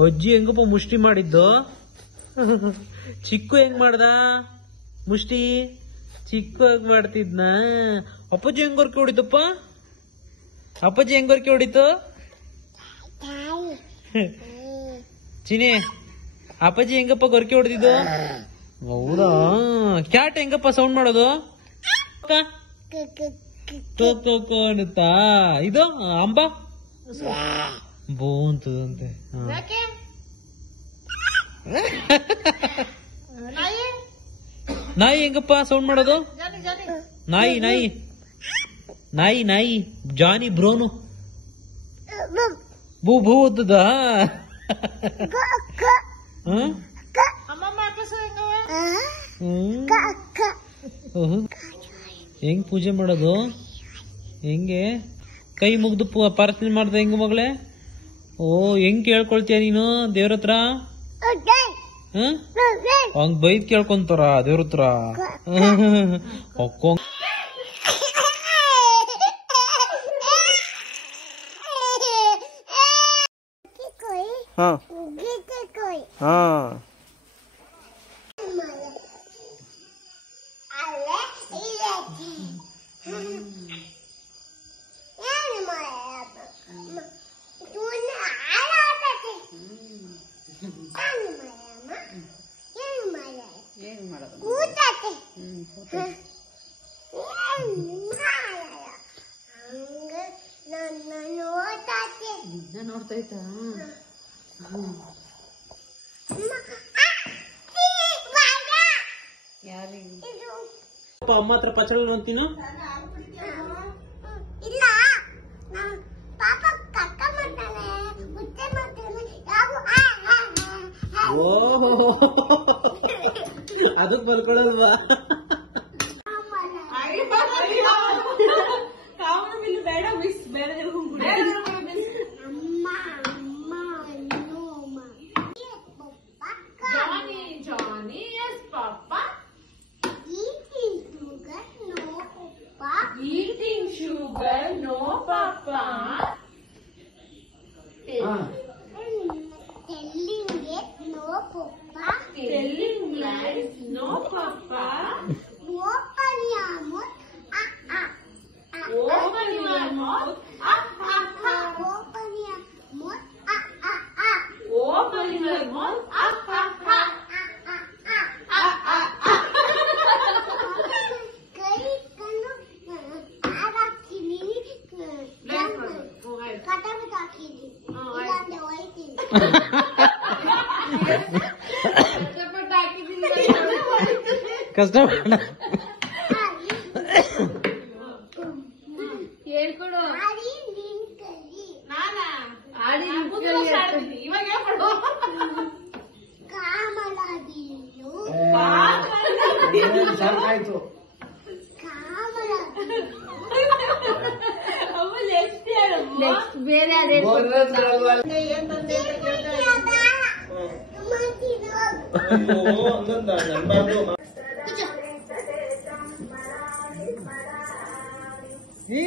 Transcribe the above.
ಅಜ್ಜಿ ಹೆಂಗಪ್ಪ ಮುಷ್ಟಿ ಮಾಡಿದ್ದು? ಚಿಕ್ಕು ಹೆಂಗ್ ಮಾಡ್ದ ಮುಷ್ಟಿ? ಚಿಕ್ಕು ಹೆಂಗ್ ಮಾಡ್ತಿದ್ನ? ಅಪ್ಪಾಜಿ ಹೆಂಗೊರ್ಕೆ ಹೊಡಿತಪ್ಪ? ಅಪ್ಪಾಜಿ ಹೆಂಗೊರ್ಕೆ ಹೊಡಿತು? ಚಿನಿ ಅಪ್ಪಾಜಿ ಹೆಂಗಪ್ಪ ಗೊರ್ಕೆ ಹೊಡೆದಿದ್ದು? ಹೌದಾ? ಕ್ಯಾಟ್ ಹೆಂಗಪ್ಪ ಸೌಂಡ್ ಮಾಡೋದು? ಅನ್ನುತ್ತಾ? ಇದು ಅಂಬ ಬೋ ಅಂತದಂತೆ. ನಾಯಿ ಹೆಂಗಪ್ಪ ಸೌಂಡ್ ಮಾಡೋದು? ನಾಯಿ ನಾಯಿ ನಾಯಿ ನಾಯಿ ಜಾನಿ ಬ್ರೋನು ಭೂ ಭೂ ಓದ್ದದ. ಹೆಂಗ್ ಪೂಜೆ ಮಾಡೋದು? ಹೆಂಗೆ ಕೈ ಮುಗ್ದು ಪ್ರಾರ್ಥನೆ ಮಾಡ್ದ ಹೆಂಗ ಮಗಳೇ? ಓ ಹೆಂಗ್ ಕೇಳ್ಕೊಳ್ತೀಯ ನೀನು ದೇವ್ರ ಹತ್ರ? ಹಂಗ್ ಬೈದ್ ಕೇಳ್ಕೊಂತಾರ ದೇವ್ರ ಹತ್ರ? ಹೊಕ್ಕೋ ನೋಡ್ತೈತಾ? ಅಮ್ಮ ಹತ್ರ ಪಚಳ ಅಂತೀನು? ಓಹೋ ಅದಕ್ ಬರ್ಕೊಳಲ್ವಾ? Eating sugar, no papa. Telling it, no papa. Telling lies, no papa. Open your mouth, Open your mouth, Open your mouth, Open your mouth, ಕಷ್ಟಪಡ ಹೇಳ್ಕೊಡು. ಸಾಕಾಯ್ತು. ಬೇರೆ ಈ